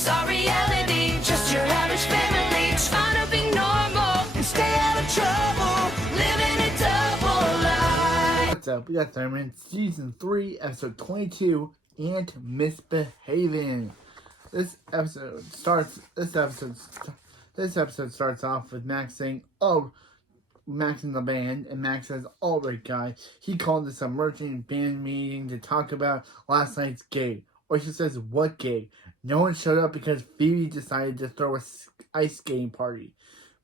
It's our reality, just your average family, trying to be normal and stay out of trouble, living a double life. What's up? We got Thurman, Season 3, Episode 22, and Misbehaving. This episode starts off with Max saying, "Oh," Max in the band, and Max says, "All right, guys." He called this a merchant band meeting to talk about last night's gig. Oyster says, "What gig?" No one showed up because Phoebe decided to throw a ice skating party.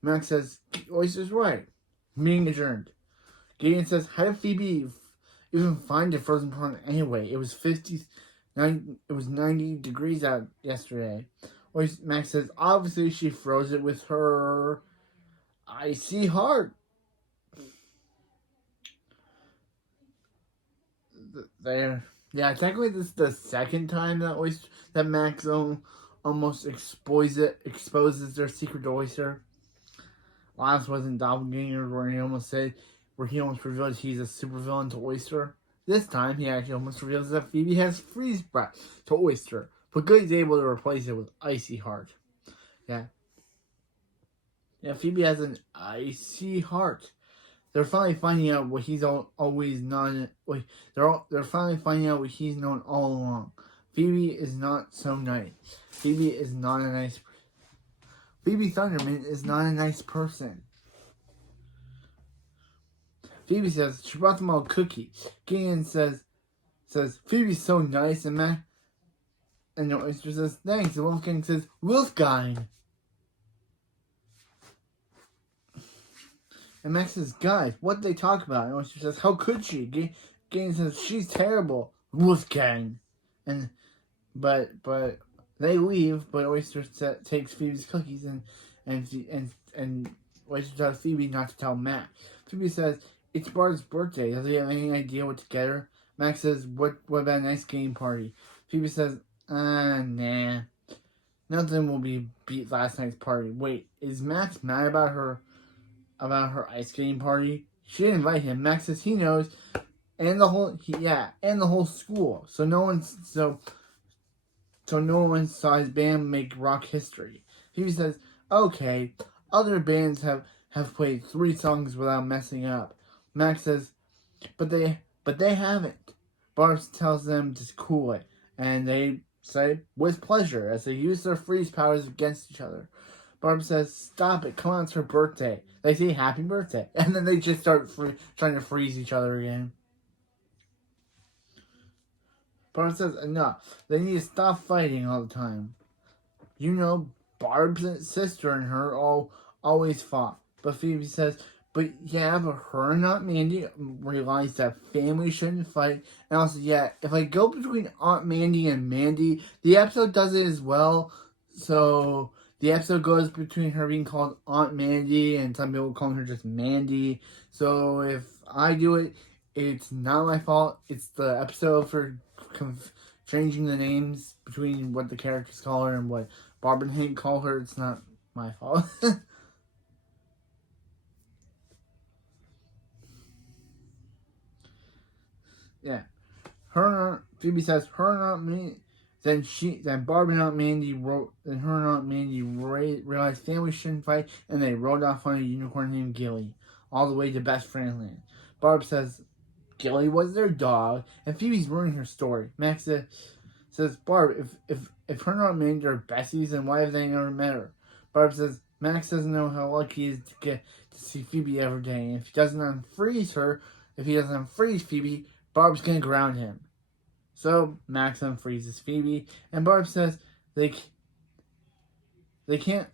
Max says, "Oyster's right." Meeting adjourned. Gideon says, "How did Phoebe even find a frozen pond anyway? It was 90 degrees out yesterday." Max says, "Obviously she froze it with her icy heart." Yeah, technically this is the second time that Max almost exposes their secret to Oyster. Last was in Doppelganger where he almost revealed he's a supervillain to Oyster. This time he actually almost reveals that Phoebe has freeze breath to Oyster, but Goody's able to replace it with icy heart. Yeah, Phoebe has an icy heart. They're finally finding out what he's always known. They're finally finding out what he's known all along. Phoebe is not so nice. Phoebe Thunderman is not a nice person. Phoebe says she brought them all a cookie. Gideon says Phoebe's so nice, and the Oyster says thanks. And Wolfgang says Wolfgang. And Max says, "Guys, what did they talk about?" And Oyster says, "How could she?" Gideon says, "She's terrible." Wolfgang. But they leave. But Oyster takes Phoebe's cookies and Oyster tells Phoebe not to tell Max. Phoebe says, "It's Barb's birthday. Does he have any idea what to get her?" Max says, "What about a nice game party?" Phoebe says, "Nah. Nothing will beat last night's party." Wait, is Max mad about her ice skating party? She didn't invite him. Max says he knows, and the whole school. So no one saw his band make rock history. Phoebe says, "Okay, other bands have played 3 songs without messing up." Max says, but they haven't. Barb tells them to cool it, and they say, "With pleasure," as they use their freeze powers against each other. Barb says, "Stop it, come on, it's her birthday." They say, "Happy birthday," and then they just start trying to freeze each other again. Barb says, "Enough, they need to stop fighting all the time. You know, Barb's sister and her always fought." But Phoebe says, but her and Aunt Mandy realized that family shouldn't fight. And also, if I go between Aunt Mandy and Mandy, the episode does it as well. So the episode goes between her being called Aunt Mandy and some people calling her just Mandy. So if I do it, it's not my fault. It's the episode for changing the names between what the characters call her and what Barb and Hank call her. It's not my fault. Yeah. Phoebe says her and Aunt Mandy. Then Barb and Aunt Mandy realized families shouldn't fight, and they rode off on a unicorn named Gilly, all the way to Best Friend Land. Barb says Gilly was their dog, and Phoebe's ruining her story. Max says, "Barb, if her and Aunt Mandy are besties, then why have they never met her?" Barb says Max doesn't know how lucky he is to get to see Phoebe every day, and if he doesn't unfreeze Phoebe, Barb's gonna ground him. So Max unfreezes Phoebe, and Barb says they can't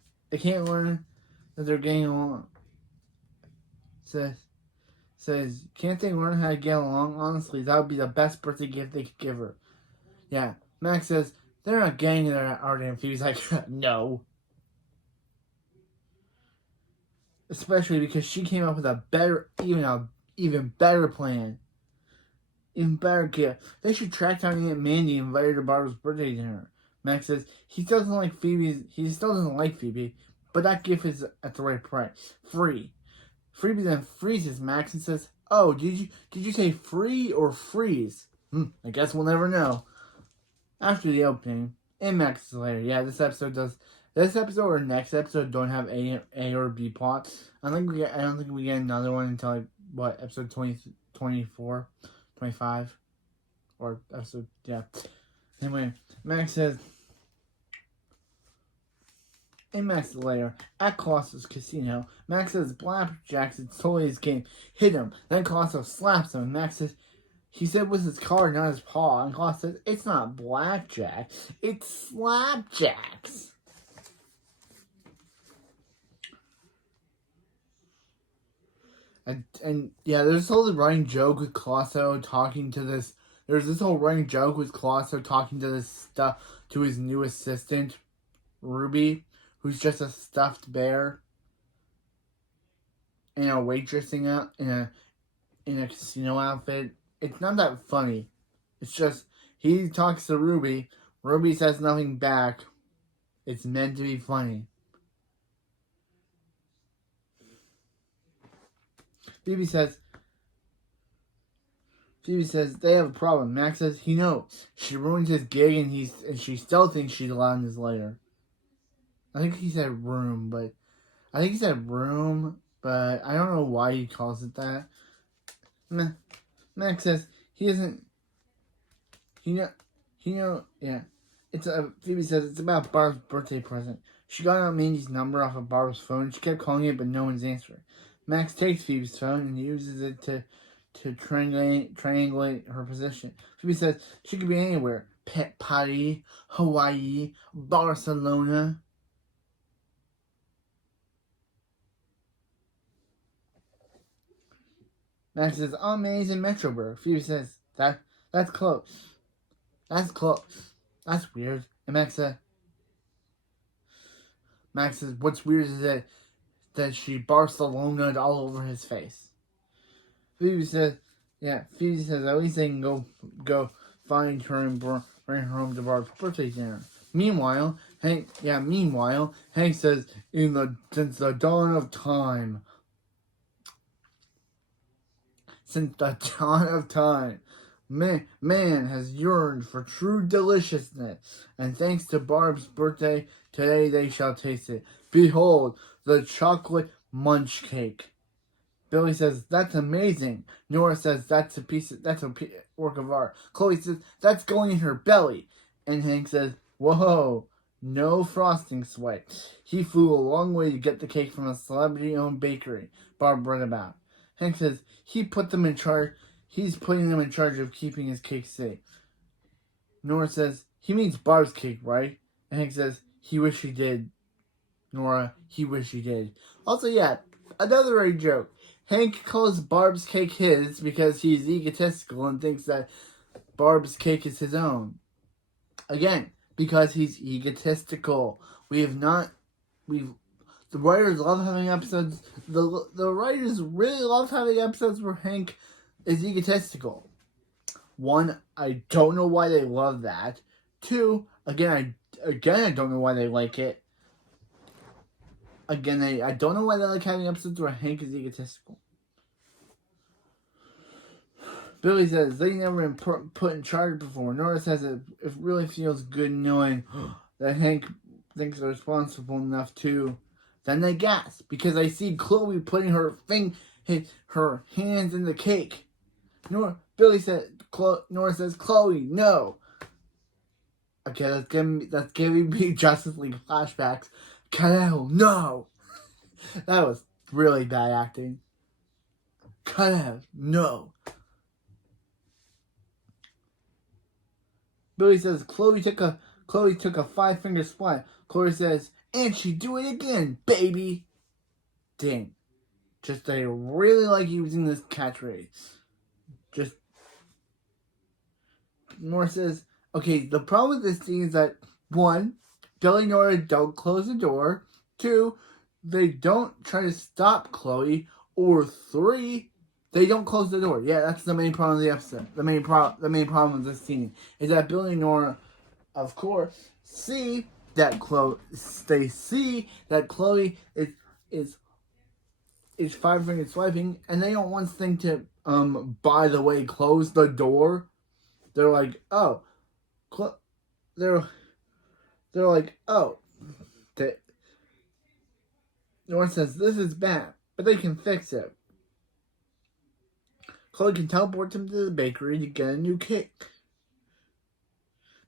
learn that they're getting along. Says can't they learn how to get along? Honestly, that would be the best birthday gift they could give her. Yeah, Max says they're not getting there, are they? And Phoebe's like, "No." Especially because she came up with a even better plan. Even better gift. They should track down Aunt Mandy and invite her to Barbara's birthday dinner. Max says he still doesn't like Phoebe, but that gift is at the right price. Free. Phoebe then freezes Max and says, "Oh, did you say free or freeze?" I guess we'll never know. After the opening, in Max later. Yeah, this episode or next episode don't have A or B plot. I don't think we get another one until like what, episode 20, 24, 25, or episode, yeah. Anyway, Max says, in Max's lair, at Colossus Casino, Max says Blackjack's totally his game. Hit him. Then Colossus slaps him. Max says, he said with his card, not his paw. And Colossus says, it's not Blackjack. It's Slapjacks. And yeah, there's this whole running joke with Colossus talking to this. There's this whole running joke with Colossus talking to this stuff, to his new assistant, Ruby, who's just a stuffed bear and a waitressing out in a casino outfit. It's not that funny. It's just he talks to Ruby. Ruby says nothing back. It's meant to be funny. Phoebe says they have a problem. Max says he knows. She ruins his gig and she still thinks she's allowed in his lair. I think he said room, but I don't know why he calls it that. Max says he isn't. Yeah. Phoebe says it's about Barb's birthday present. She got out Mandy's number off of Barb's phone. She kept calling it, but no one's answering. Max takes Phoebe's phone and uses it to triangulate her position. Phoebe says she could be anywhere. Pet Potty, Hawaii, Barcelona. Max says, amazing Metroburg. Phoebe says, that's close. That's close. That's weird. And Max says, what's weird is that she Barcelona'd all over his face. Phoebe says, at least they can go find her and bring her home to Barb's birthday dinner. Meanwhile, Hank says, since the dawn of time, man has yearned for true deliciousness, and thanks to Barb's birthday, today they shall taste it. Behold, the chocolate munch cake. Billy says, that's amazing. Nora says, that's a work of art. Chloe says, that's going in her belly. And Hank says, whoa, no frosting sweat. He flew a long way to get the cake from a celebrity-owned bakery Barb read about. Hank says, he's putting them in charge of keeping his cake safe. Nora says, he means Barb's cake, right? And Hank says, he wish he did. Nora, he wish he did. Also, yeah, another great joke. Hank calls Barb's cake his because he's egotistical and thinks that Barb's cake is his own. Again, because he's egotistical. The writers love having episodes. The writers really love having episodes where Hank is egotistical. One, I don't know why they love that. Two, I don't know why they like it. I don't know why they like having episodes where Hank is egotistical. Billy says they never been put in charge before. Nora says it really feels good knowing that Hank thinks they're responsible enough to. Then they gasp because I see Chloe putting her hands in the cake. Nora says, Chloe, no. Okay, that's giving me Justice League flashbacks. Kal-El, no. That was really bad acting. Kal-El, no. Billy says Chloe took a 5-finger swipe. Chloe says, and she do it again, baby. Dang. Just I really like using this catchphrase. Just Nora says, okay, the problem with this scene is that 1, Billy and Nora don't close the door. 2, they don't try to stop Chloe. Or 3, they don't close the door. Yeah, that's the main problem of the episode. The main problem with this scene is that Billy and Nora, of course, see that Chloe is 5-finger swiping, and they don't want this thing to by the way close the door. They're like, oh, They're like, oh. Nora says, this is bad, but they can fix it. Chloe can teleport them to the bakery to get a new cake.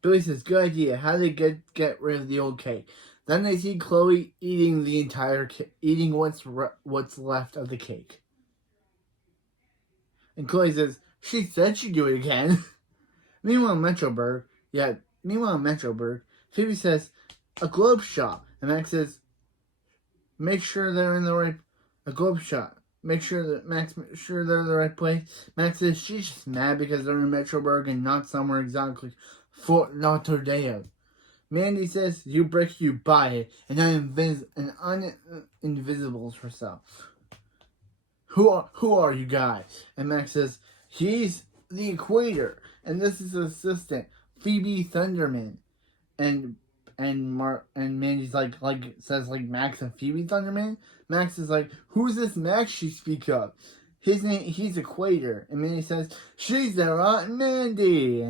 Billy says, good idea. How do they get rid of the old cake? Then they see Chloe eating the entire cake, eating what's left of the cake. And Chloe says, she said she'd do it again. Meanwhile, Metroburg, Phoebe says, a globe shop. And Max says, make sure they're in the right, a globe shop. Make sure they're in the right place. Max says she's just mad because they're in Metroburg and not somewhere exactly Fort Lauderdale. Mandy says, you break, you buy it, and invisibles herself. Who are you guys? And Max says, he's the Equator, and this is his assistant, Phoebe Thunderman. And Mandy's like says Max and Phoebe Thunderman. Max is like, who's this Max you speak of? His name, he's Equator. And Mandy says, she's their Aunt Mandy.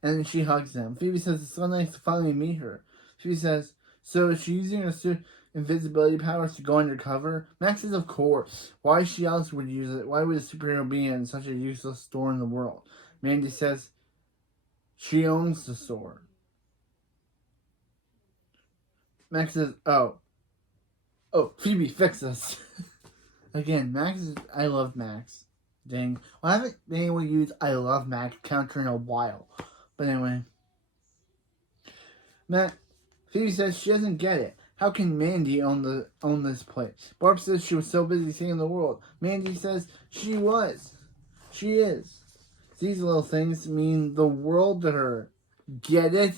And she hugs them. Phoebe says, it's so nice to finally meet her. Phoebe says, so is she using her invisibility powers to go undercover? Max says, of course. Why she else would use it? Why would a superhero be in such a useless store in the world? Mandy says, she owns the store. Max says, oh, Phoebe, fix us. Again, I love Max. Dang. Well, I haven't been able to use I love Max counter in a while. But anyway. Phoebe says she doesn't get it. How can Mandy own this place? Barb says she was so busy saving the world. Mandy says she was. She is. These little things mean the world to her. Get it?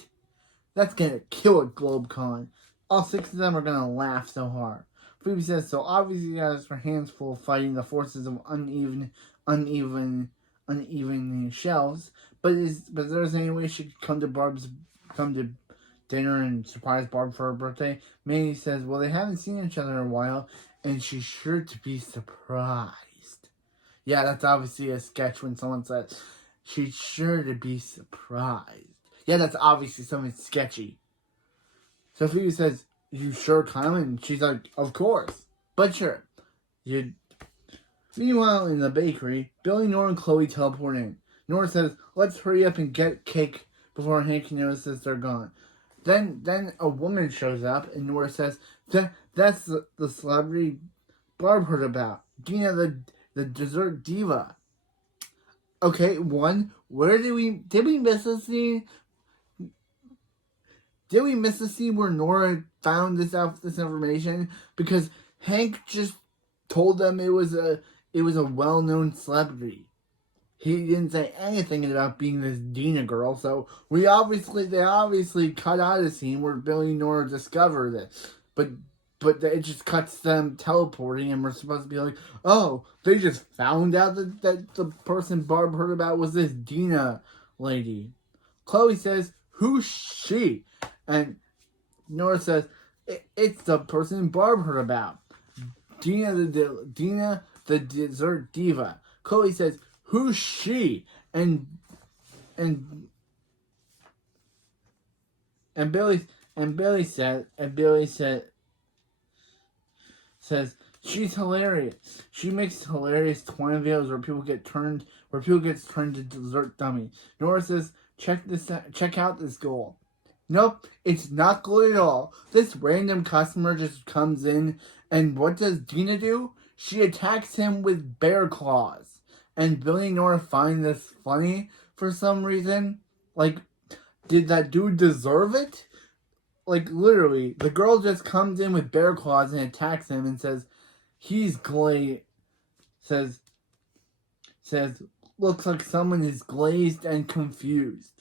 That's gonna kill it, GlobeCon. All 6 of them are gonna laugh so hard. Phoebe says, so obviously you guys her hands full fighting the forces of uneven shelves. But there's any way she could come to dinner and surprise Barb for her birthday? Mandy says, well, they haven't seen each other in a while, and she's sure to be surprised. Yeah, that's obviously a sketch when someone says, she's sure to be surprised. Yeah, that's obviously something sketchy. So Phoebe says, you sure come? And she's like, of course. But sure. Meanwhile, in the bakery, Billy, Nora, and Chloe teleport in. Nora says, let's hurry up and get cake before Hank notices they're gone. Then a woman shows up, and Nora says, that's the celebrity Barb heard about. Dina, the dessert diva. Okay, where did we miss a scene? Did we miss the scene where Nora found this information? Because Hank just told them it was a well-known celebrity. He didn't say anything about being this Dina girl, so they obviously cut out a scene where Billy and Nora discover this. But it just cuts them teleporting, and we're supposed to be like, oh, they just found out that the person Barb heard about was this Dina lady. Chloe says, who's she? And Nora says, it's the person Barb heard about. Dina the dessert diva. Chloe says, who's she? And Billy says she's hilarious. She makes hilarious toy videos where people get turned to dessert dummies. Nora says, check out this goal. Nope, it's not good at all. This random customer just comes in, and what does Dina do? She attacks him with bear claws. And Billy and Nora find this funny for some reason. Like, did that dude deserve it? Like, literally, the girl just comes in with bear claws and attacks him and says, he's glazed. Says, looks like someone is glazed and confused.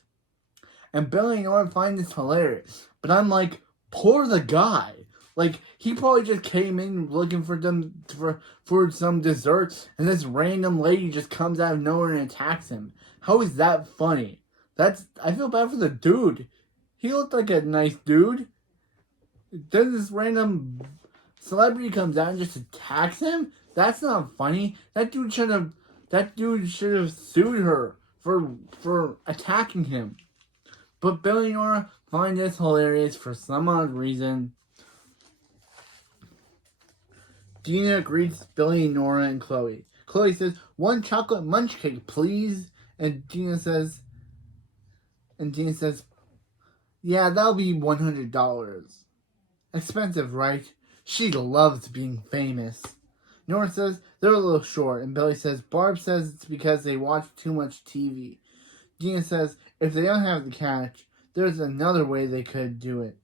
And Billy and Nora find this hilarious. But I'm like, poor the guy. Like, he probably just came in looking for some dessert, and this random lady just comes out of nowhere and attacks him. How is that funny? I feel bad for the dude. He looked like a nice dude. Then this random celebrity comes out and just attacks him? That's not funny. That dude should have sued her for attacking him. But Billy and Nora find this hilarious for some odd reason. Dina greets Billy, Nora, and Chloe. Chloe says, "1 chocolate munch cake, please." And Dina says, "Yeah, that'll be $100. Expensive, right?" She loves being famous. Nora says, "They're a little short." And Billy says, "Barb says it's because they watch too much TV." Dina says, "If they don't have the cash, there's another way they could do it.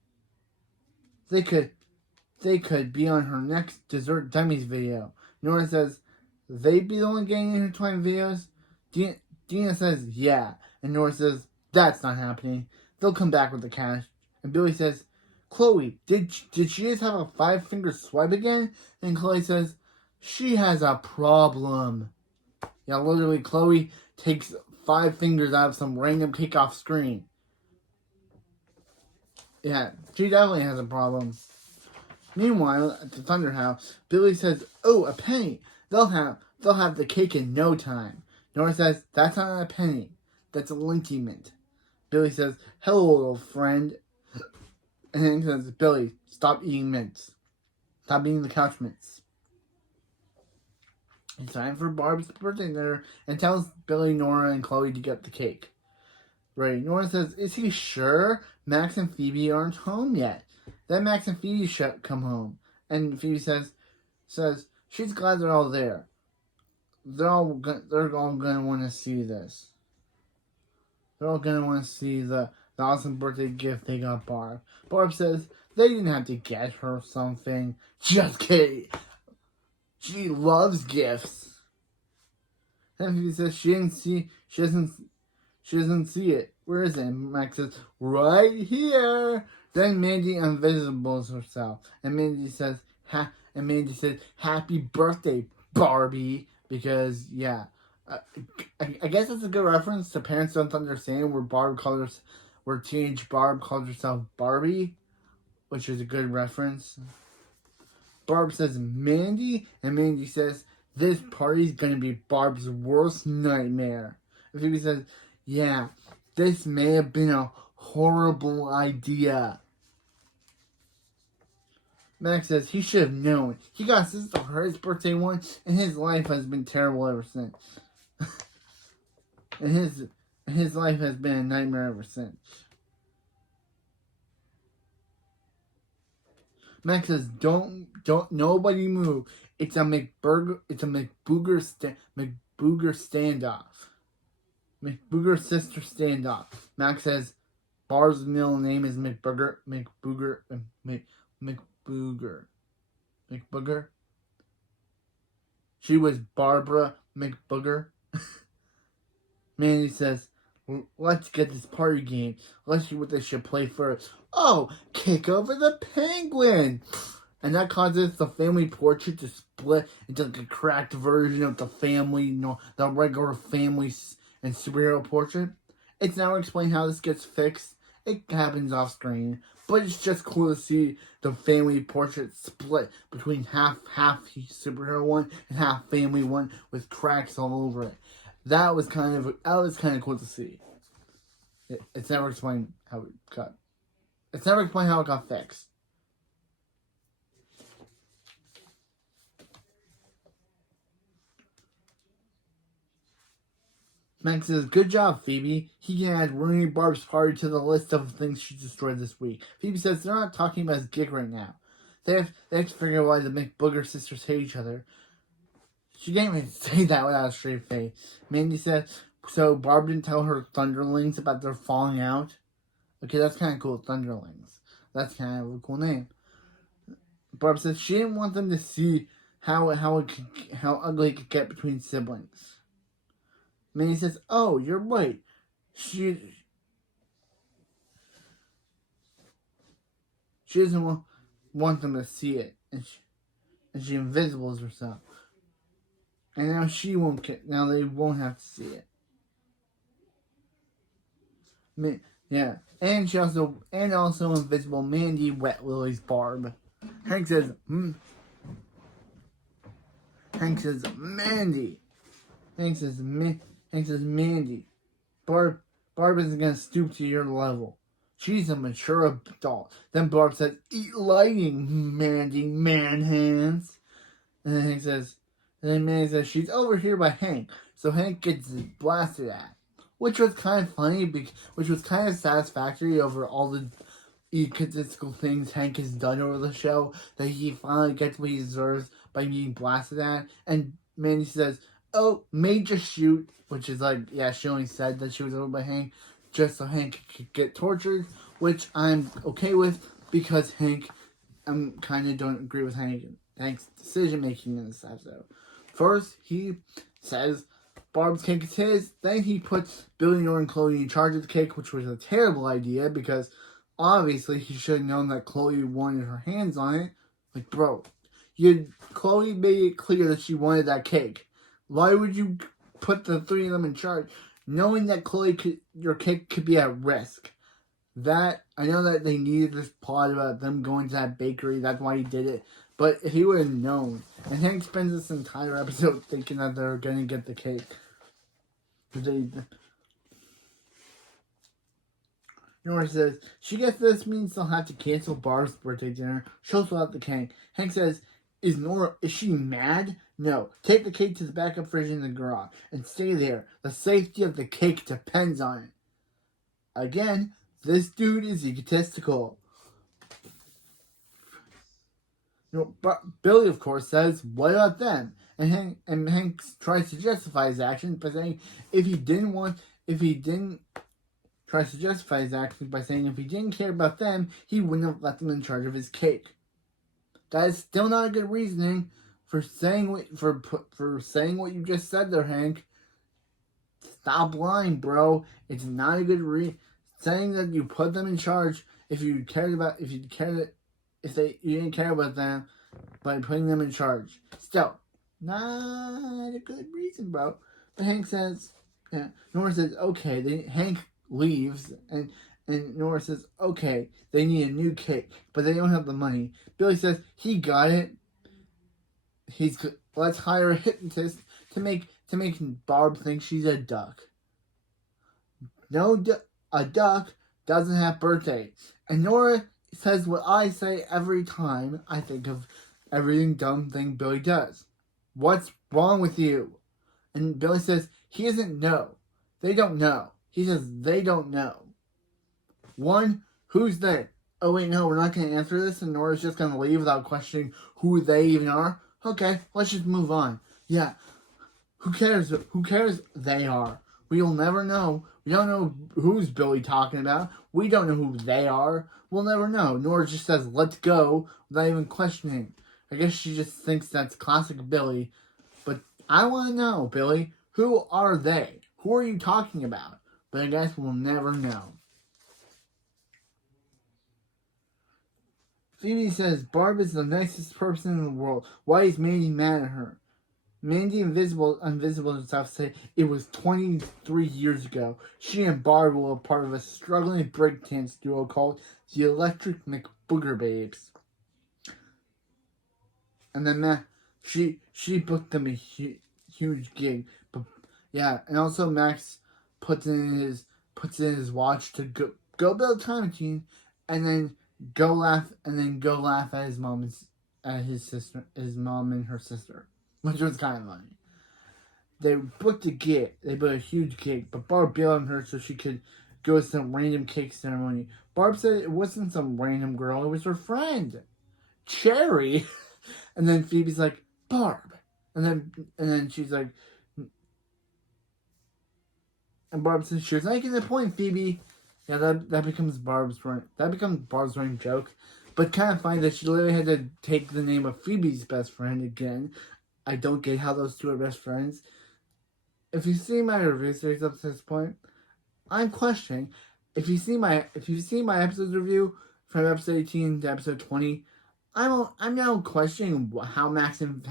They could be on her next Dessert Dummies video." Nora says, "They'd be the one getting intertwined videos?" Dina says, "Yeah." And Nora says, "That's not happening. They'll come back with the cash." And Billy says, "Chloe, did she just have a 5-finger swipe again?" And Chloe says, "She has a problem." Yeah, literally, Chloe takes 5 fingers out of some random cake off screen. Yeah, she definitely has a problem. Meanwhile, at the Thunder House, Billy says, "Oh, a penny. They'll have the cake in no time." Nora says, "That's not a penny. That's a Linky Mint." Billy says, "Hello, little friend." And then he says, "Billy, stop eating mints. Stop eating the couch mints." It's time for Barb's birthday dinner and tells Billy, Nora, and Chloe to get the cake. Right. Nora says, "Is he sure Max and Phoebe aren't home yet? Then Max and Phoebe should come home." And Phoebe says she's glad they're all there. They're all gonna want to see this. They're all gonna want to see the awesome birthday gift they got Barb. Barb says they didn't have to get her something. Just kidding. She loves gifts. And Phoebe says she doesn't see it. Where is it? And Max says, "Right here." Then Mandy invisibles herself. And Mandy says, "Happy birthday, Barbie." Because, yeah. I guess it's a good reference to Parents Don't Understand, where teenage Barb calls herself Barbie, which is a good reference. Barb says, "Mandy," and Mandy says, "This party's gonna be Barb's worst nightmare." And Phoebe says, "Yeah, this may have been a horrible idea." Max says he should have known. He got sister for his birthday once, and his life has been terrible ever since. and his life has been a nightmare ever since. Max says, "Don't, nobody move. It's a McBooger standoff. McBooger sister standoff." Max says, "Barb's middle name is McBooger. She was Barbara McBooger." Mandy says, "Let's get this party game. Let's see what they should play first." "Oh, kick over the penguin!" And that causes the family portrait to split into like a cracked version of the family, the regular family and superhero portrait. It's never explained how this gets fixed. It happens off screen, but it's just cool to see the family portrait split between half superhero one and half family one with cracks all over it. That was kind of cool to see. It's never explained how it got. It's never explained how it got fixed. Max says, "Good job, Phoebe. He can add ruining Barb's party to the list of things she destroyed this week." Phoebe says they're not talking about his gig right now. They have to figure out why the McBooger sisters hate each other. She can't even say that without a straight face. Mandy says, "So Barb didn't tell her Thunderlings about their falling out?" Okay, that's kind of cool, Thunderlings. That's kind of a cool name. Barb says she didn't want them to see how ugly it could get between siblings. Mandy says, "Oh, you're right. She doesn't want them to see it, and she invisibles herself. And now now they won't have to see it." Yeah, and also invisible Mandy wet Lily's Barb. Hank says, "Mandy." Hank says, Mandy. Barb isn't gonna stoop to your level. She's a mature adult. Then Barb says, "Eat lighting, Mandy, man hands." And then Hank says, and then Mandy says, "She's over here by Hank." So Hank gets blasted at. Which was kind of funny, which was kind of satisfactory over all the egotistical things Hank has done over the show, that he finally gets what he deserves by being blasted at. And Mandy says, "Oh, May just shoot," which is like, yeah, she only said that she was over by Hank just so Hank could get tortured, which I'm okay with because Hank, I'm kind of don't agree with Hank's decision making in this episode. First, he says Barb's cake is his. Then he puts Billy, Nora, and Chloe in charge of the cake, which was a terrible idea because obviously he should have known that Chloe wanted her hands on it. Like, bro, Chloe made it clear that she wanted that cake. Why would you put the three of them in charge, knowing that your cake could be at risk? That, I know that they needed this plot about them going to that bakery, that's why he did it, but if he would have known. And Hank spends this entire episode thinking that they're going to get the cake. Nora says, "She gets this means they'll have to cancel Barb's birthday dinner. She'll fill out the cake." Hank says, is she mad? "No. Take the cake to the backup fridge in the garage and stay there. The safety of the cake depends on it." Again, this dude is egotistical. But Billy, of course, says, "What about them?" And Hank tries to justify his actions by saying if he didn't care about them, he wouldn't have left them in charge of his cake. That is still not a good reasoning for saying what you just said there, Hank. Stop lying, bro. It's not a good saying that you put them in charge if you didn't care about them by putting them in charge. Still, not a good reason, bro. But Hank says, Nora says, okay. Hank leaves, and Nora says, okay, they need a new cake, but they don't have the money. Billy says, he got it. Let's hire a hypnotist to make Barb think she's a duck. No, a duck doesn't have birthdays. And Nora says what I say every time I think of everything dumb thing Billy does. What's wrong with you? And Billy says, he doesn't know. They don't know. He says, they don't know. One, who's they? Oh wait, no, we're not going to answer this, and Nora's just going to leave without questioning who they even are. Okay, let's just move on. Yeah, who cares? Who cares they are? We'll never know. We don't know who's Billy talking about. We don't know who they are. We'll never know. Nora just says, let's go, without even questioning. I guess she just thinks that's classic Billy. But I want to know, Billy, who are they? Who are you talking about? But I guess we'll never know. Phoebe says, Barb is the nicest person in the world. Why is Mandy mad at her? Mandy Invisible and stuff say it was 23 years ago. She and Barb were part of a struggling breakdance duo called the Electric McBooger Babes. And then she booked them a huge gig. But yeah, and also Max puts in his watch to go build a time machine, and then go laugh at his mom and her sister, which was kind of funny. They booked a huge gig, but Barb bailed on her so she could go to some random cake ceremony. Barb said it wasn't some random girl, it was her friend, Cherry. And then Phoebe's like, Barb. And then she's like, and Barb says, she was making the point, Phoebe. Yeah, that becomes Barb's running joke. But kind of funny that she literally had to take the name of Phoebe's best friend again. I don't get how those two are best friends. If you see my review series up to this point, I'm questioning. If you see my episodes review from episode 18 to episode 20, I'm now questioning how Max and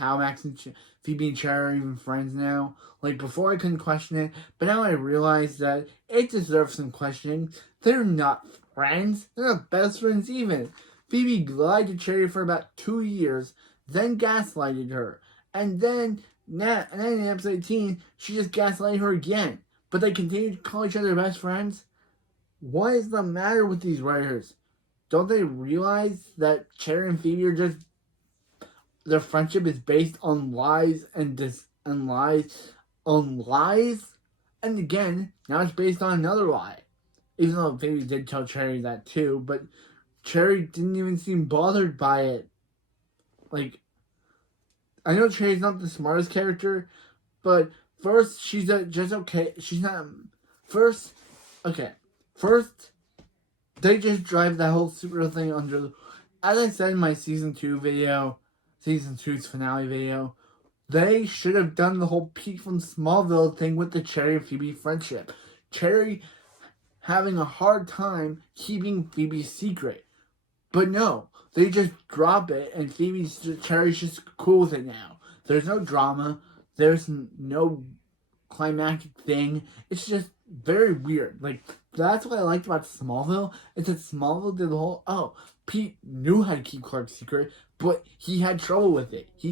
Phoebe and Cherry are even friends now. Like, before I couldn't question it, but now I realize that it deserves some questioning. They're not friends. They're not best friends even. Phoebe lied to Cherry for about 2 years, then gaslighted her. And then in episode 18, she just gaslighted her again. But they continue to call each other best friends? what is the matter with these writers? Don't they realize that Cherry and Phoebe are just, their friendship is based on lies and lies on lies? And again, now it's based on another lie. Even though Phoebe did tell Cherry that too, but Cherry didn't even seem bothered by it. Like, I know Cherry's not the smartest character, but first, she's just okay. She's not. First, okay. First, they just drive that whole superhero thing under. As I said in my season 2's finale video, they should have done the whole Pete from Smallville thing with the Cherry and Phoebe friendship. Cherry having a hard time keeping Phoebe's secret. But no, they just drop it, and Cherry's just cool with it now. There's no drama. There's no climactic thing. It's just very weird. Like, that's what I liked about Smallville, is that Smallville did the whole, Pete knew how to keep Clark's secret, but he had trouble with it. He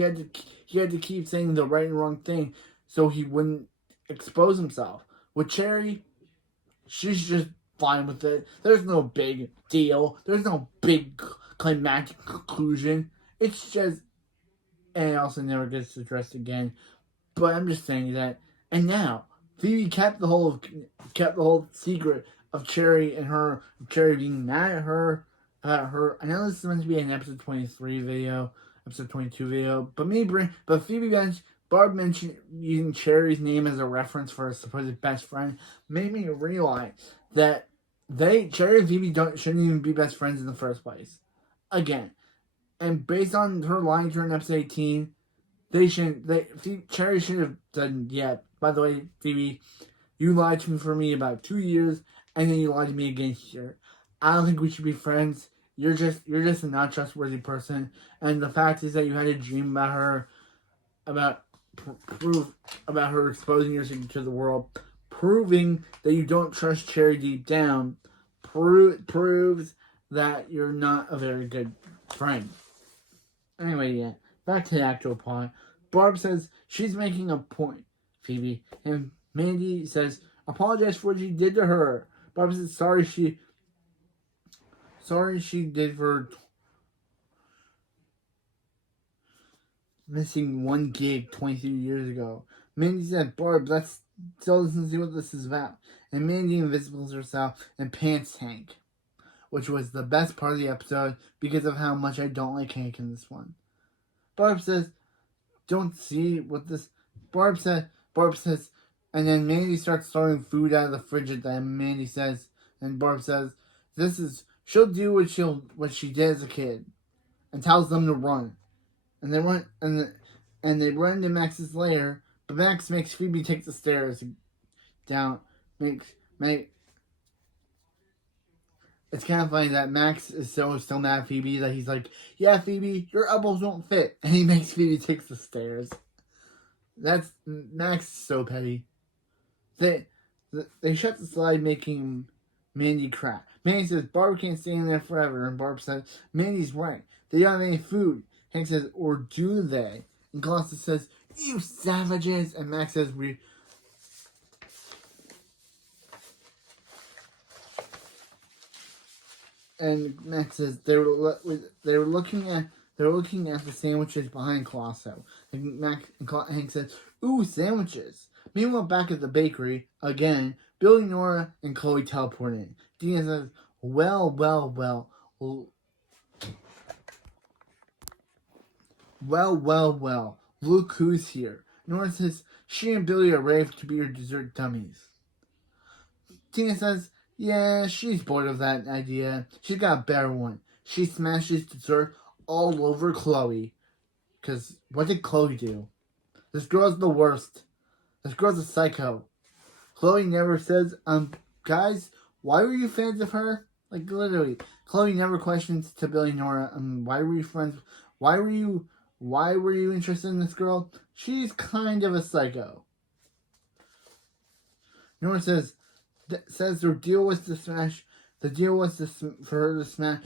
had to keep saying the right and wrong thing so he wouldn't expose himself. With Cherry, she's just fine with it. There's no big deal. There's no big climactic conclusion. It's just, and it also never gets addressed again. But I'm just saying that. And now Phoebe kept the whole secret of Cherry being mad at her about her. I know this is meant to be an episode 23 video, episode 22 video, but Barb mentioned using Cherry's name as a reference for her supposed best friend made me realize that Cherry and Phoebe shouldn't even be best friends in the first place. Again. And based on her lying to her in episode 18, Cherry should have done, by the way, Phoebe, you lied to me for about 2 years, and then you lied to me again here. I don't think we should be friends. You're just a not trustworthy person, and the fact is that you had a dream about her, about her exposing your secret to the world, proving that you don't trust Cherry deep down, proves that you're not a very good friend. Anyway, back to the actual plot. Barb says she's making a point, Phoebe, and Mandy says, apologize for what you did to her. Barb says sorry she did for missing one gig 23 years ago. Mandy said, Barb, that still doesn't see what this is about. And Mandy invisibles herself and pants Hank, which was the best part of the episode because of how much I don't like Hank in this one. Barb says, don't see what this... Barb says, and then Mandy starts throwing food out of the fridge at them. Mandy says, and Barb says, she'll do what she did as a kid, and tells them to run. And they run, and they run to Max's lair, but Max makes Phoebe take the stairs down. It's kind of funny that Max is still mad at Phoebe that he's like, yeah, Phoebe, your elbows won't fit. And he makes Phoebe take the stairs. Max is so petty. They shut the slide, making Mandy cry. Mandy says, Barb can't stay in there forever. And Barb says, Mandy's right. They don't have any food. Hank says, or do they? And Colossus says, you savages. And Max says, And Max says they were looking at the sandwiches behind Colosso. And Hank says, "Ooh, sandwiches." Meanwhile, back at the bakery again, Billy, Nora, and Chloe teleport in. Dina says, "Well. Look who's here." Nora says she and Billy are ready to be your dessert dummies. Tina says, yeah, she's bored of that idea. She's got a better one. She smashes dessert all over Chloe. Because what did Chloe do? This girl's the worst. This girl's a psycho. Chloe never says, guys, why were you fans of her? Like, literally. Chloe never questions to Billy and Nora, why were you friends? Why were you interested in this girl? She's kind of a psycho. Nora says their deal was to smash. The deal was for her to smash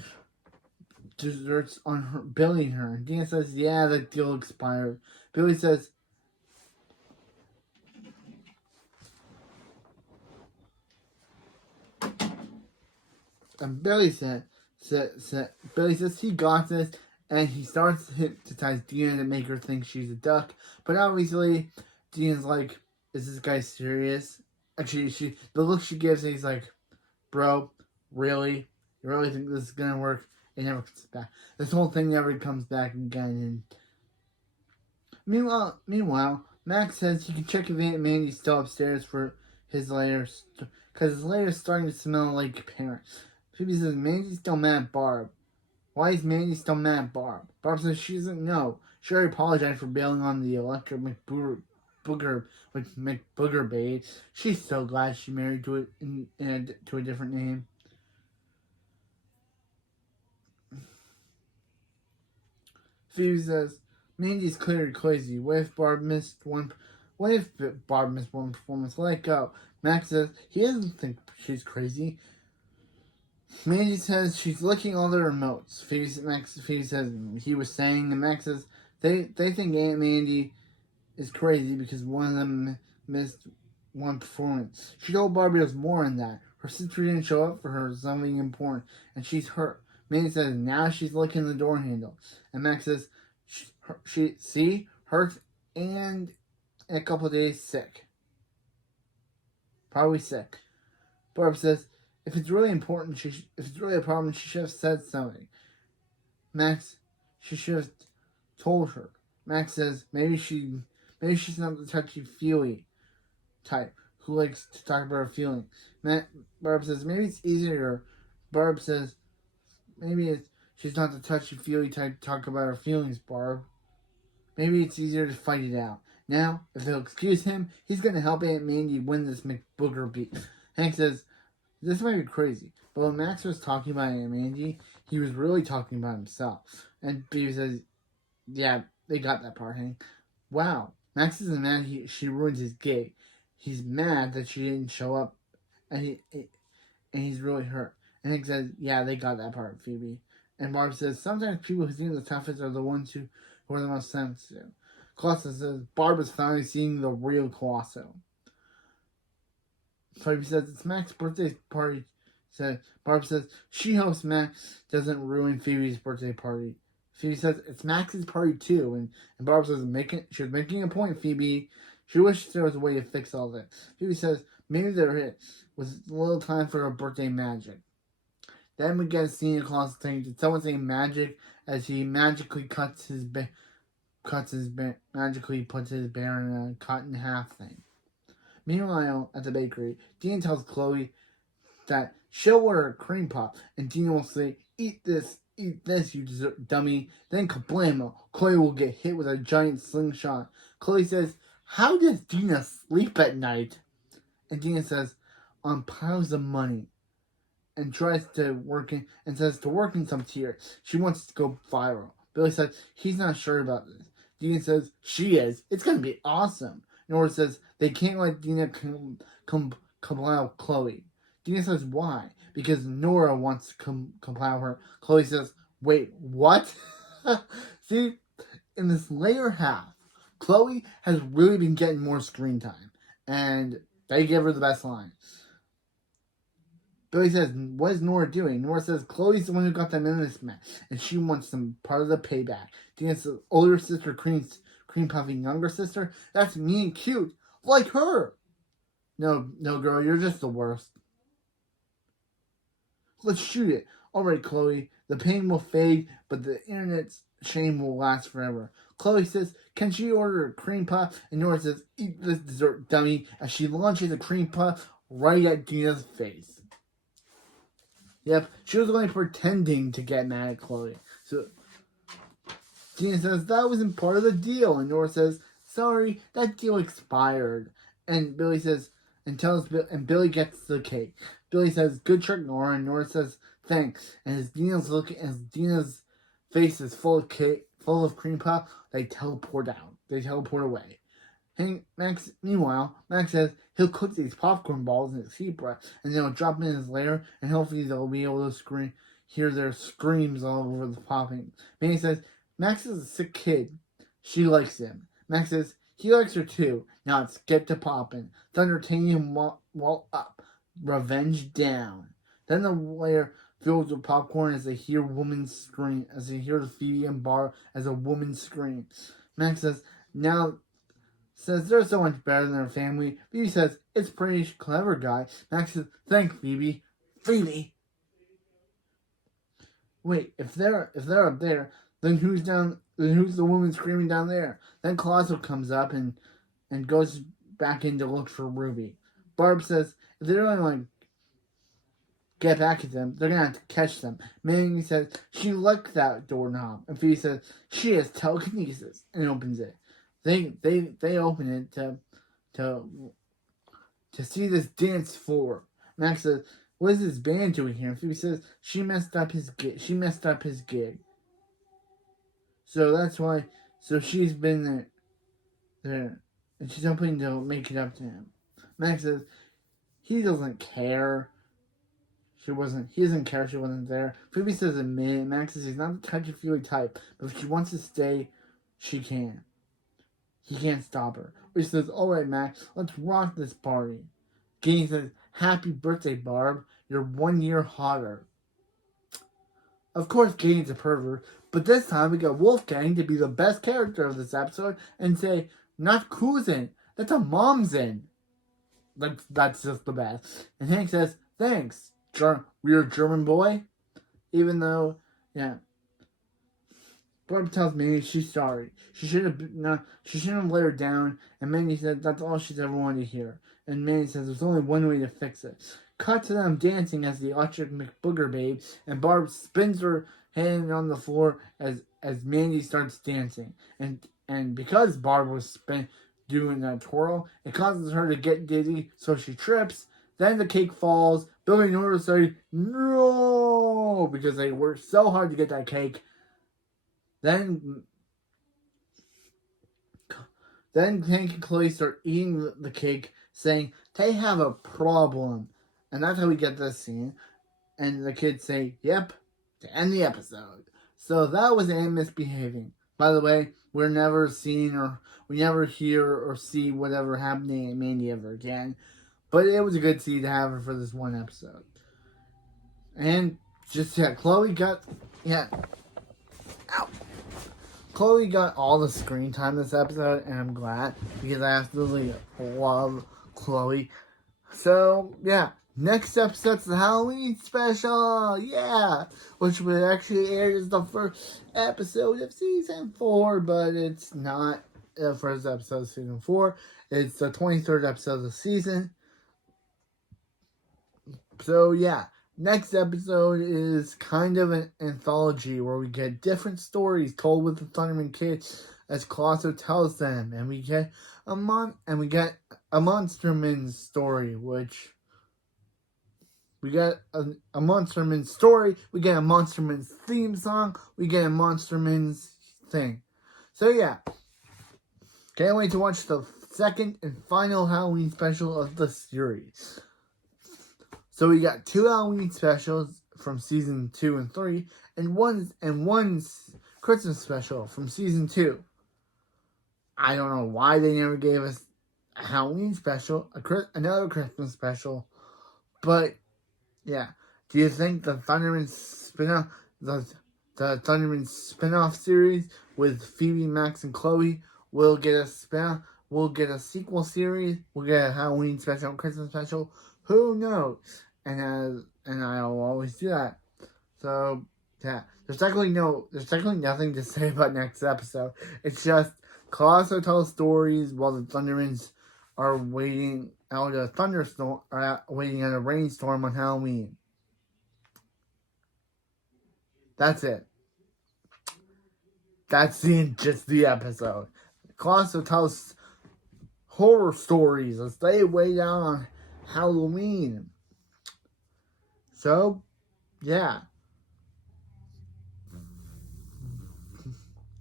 desserts on her, Billy and her. Dina says, yeah, the deal expired. Billy says, And Billy Billy says he got this, and he starts to hypnotize Dina to make her think she's a duck. But obviously, Dina's like, "Is this guy serious?" Actually, the look she gives, he's like, "Bro, really? You really think this is gonna work?" It never comes back. This whole thing never comes back again. And meanwhile, Max says he can check if Aunt Mandy's still upstairs for his lair, because his lair is starting to smell like parent. Phoebe says Mandy's still mad at Barb. Why is Mandy still mad at Barb? Barb says she doesn't know. She already apologized for bailing on the electric McBooger babe. She's so glad she married to a different name. Phoebe says Mandy's clearly crazy. What if Barb missed one performance? Let it go. Max says he doesn't think she's crazy. Mandy says she's licking all the remotes. Phoebe says he was saying, and Max says they think Aunt Mandy is crazy because one of them missed one performance. She told Barbie there's more in that. Her sister didn't show up for her something important, and she's hurt. Mandy says now she's licking the door handle, and Max says she hurt and in a couple of days sick, probably sick. Barb says if it's really important, if it's really a problem, she should have said something. She should have told her. Max says maybe she's not the touchy-feely type who likes to talk about her feelings. Barb says maybe it's easier. Barb says she's not the touchy-feely type to talk about her feelings, Barb. Maybe it's easier to fight it out. Now, if they'll excuse him, he's going to help Aunt Mandy win this McBooger beat. Hank says, this might be crazy, but when Max was talking about Aunt Mandy, he was really talking about himself. And Phoebe says, yeah, they got that part, Hank. Wow, Max isn't mad she ruined his gig. He's mad that she didn't show up, and he's really hurt. And Hank says, yeah, they got that part, Phoebe. And Barb says, sometimes people who seem the toughest are the ones who are the most sensitive. Colosso says, Barb is finally seeing the real Colosso. Phoebe says, it's Max's birthday party. Barb says, she hopes Max doesn't ruin Phoebe's birthday party. Phoebe says, it's Max's party too. And Barb says, she was making a point, Phoebe. She wished there was a way to fix all this. Phoebe says, maybe there was a little time for a birthday magic. Then we get a scene of Colosso saying, did someone say magic as he magically magically puts his bear in a cut in half thing. Meanwhile, at the bakery, Dina tells Chloe that she'll order a cream puff, and Dina will say, eat this, you dummy. Then kablamo, Chloe will get hit with a giant slingshot. Chloe says, how does Dina sleep at night? And Dina says, on piles of money. And tries to work in some tier. She wants to go viral. Billy says he's not sure about this. Dina says she is. It's gonna be awesome. Nora says they can't let Dina compile Chloe. Dina says why? Because Nora wants to compile her. Chloe says, wait, what? See, in this later half, Chloe has really been getting more screen time. And they give her the best line. Billy says, what is Nora doing? Nora says, Chloe's the one who got them in this mess, and she wants some part of the payback. Dina says, older sister cream puffing younger sister? That's mean and cute. Like her. No, girl, you're just the worst. Let's shoot it. Alright, Chloe. The pain will fade, but the internet's shame will last forever. Chloe says, can she order a cream puff? And Nora says, eat this dessert, dummy, as she launches a cream puff right at Dina's face. Yep, she was only pretending to get mad at Chloe. So Dina says that wasn't part of the deal, and Nora says, sorry, that deal expired. And Billy says, and Billy gets the cake. Billy says, good trick, Nora, and Nora says, thanks. And as Dina's face is full of cream puff, they teleport out. They teleport away. Meanwhile, Max says he'll cook these popcorn balls in his heat breath, and they'll drop in his lair, and hopefully they'll be able to hear their screams all over the popping. Mandy says, Max is a sick kid. She likes him. Max says, he likes her too. Now let's get to popping. Thunder Tanium wall up. Revenge down. Then the lair fills with popcorn as they hear woman's scream, as they hear the Phoebe and Barb as a woman scream. Max says they're so much better than their family. Phoebe says, it's pretty clever, guy. Max says, thanks, Phoebe. Phoebe! Wait, if they're up there, then who's the woman screaming down there? Then Colossal comes up and goes back in to look for Ruby. Barb says, if they really want to get back at them, they're gonna have to catch them. Mandy says, she licked that doorknob. And Phoebe says, she has telekinesis, and opens it. They open it to see this dance floor. Max says, what is this band doing here? And Phoebe says, she messed up his gig. So that's why. So she's been there, and she's hoping to make it up to him. Max says, he doesn't care. He doesn't care she wasn't there. Phoebe says a minute. Max says he's not the touchy-feely type, but if she wants to stay, she can. He can't stop her. He says, alright, Max, let's rock this party. Gaines says, happy birthday, Barb. You're 1 year hotter. Of course, Gaines a pervert, but this time we got Wolfgang to be the best character of this episode and say, not Cousin, that's a Momsen. That's just the best. And Hank says, thanks, weird German boy. Even though, yeah. Barb tells Mandy she's sorry. She shouldn't have let her down. And Mandy said that's all she's ever wanted to hear. And Mandy says there's only one way to fix it. Cut to them dancing as the Electric McBooger Babe, and Barb spins her hand on the floor as Mandy starts dancing. And because Barb was doing that twirl, it causes her to get dizzy, so she trips. Then the cake falls. Billy and Nora say no because they worked so hard to get that cake. Then Hank and Chloe start eating the cake, saying they have a problem. And that's how we get this scene. And the kids say, yep, to end the episode. So that was Anne misbehaving. By the way, we never hear or see whatever happened to Mandy ever again. But it was a good scene to have her for this one episode. And Chloe got all the screen time this episode, and I'm glad because I absolutely love Chloe. So, yeah, next episode's the Halloween special, which would actually air as the first episode of season 4, but it's not the first episode of season 4. It's the 23rd episode of the season. So, yeah. Next episode is kind of an anthology where we get different stories told with the Thunderman kids as Colossal tells them, and we get a Monsterman story, which we get a Monsterman story, we get a Monsterman's theme song, we get a Monsterman's thing. So yeah, can't wait to watch the second and final Halloween special of the series. So we got 2 Halloween specials from season 2 and 3, and one Christmas special from season 2. I don't know why they never gave us a Halloween special, another Christmas special, but yeah. Do you think the Thunderman spin-off, the Thunderman spin-off series with Phoebe, Max, and Chloe will get a spin-off? We'll get a sequel series. We'll get a Halloween special, Christmas special. Who knows? And I'll always do that. So yeah, there's definitely nothing to say about next episode. It's just Colossal tells stories while the Thundermans are waiting out a thunderstorm, waiting at a rainstorm on Halloween. That's it. That's just the episode. Colossal tells horror stories as they wait out on Halloween. So, yeah.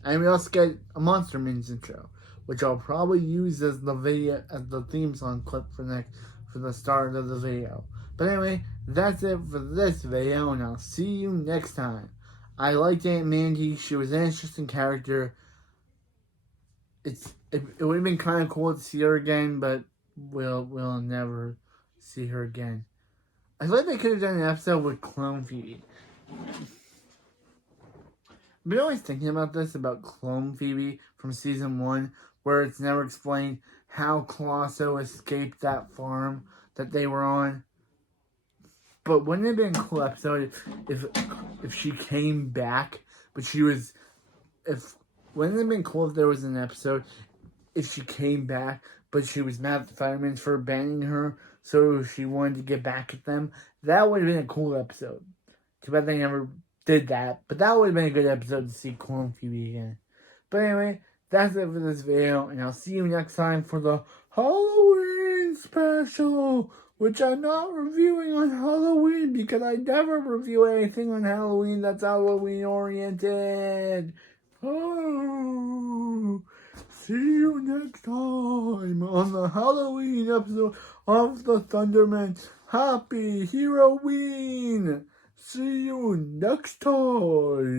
And we also get a Monsterman's intro, which I'll probably use as the theme song clip for the start of the video. But anyway, that's it for this video, and I'll see you next time. I liked Aunt Mandy. She was an interesting character. It would have been kind of cool to see her again, but we'll never see her again. I feel like they could have done an episode with Clone Phoebe. I've been always thinking about this, about Clone Phoebe from season 1, where it's never explained how Colosso escaped that farm that they were on. But wouldn't it have been a cool episode if she came back, but she was... Wouldn't it have been cool if there was an episode if she came back, but she was mad at the firemen for abandoning her, so she wanted to get back at them? That would have been a cool episode. Too bad they never did that, but that would have been a good episode to see Clone Phoebe again. But anyway, that's it for this video, and I'll see you next time for the Halloween special, which I'm not reviewing on Halloween because I never review anything on Halloween that's Halloween oriented. Oh, see you next time on the Halloween episode of the Thunderman. Happy Halloween! See you next time.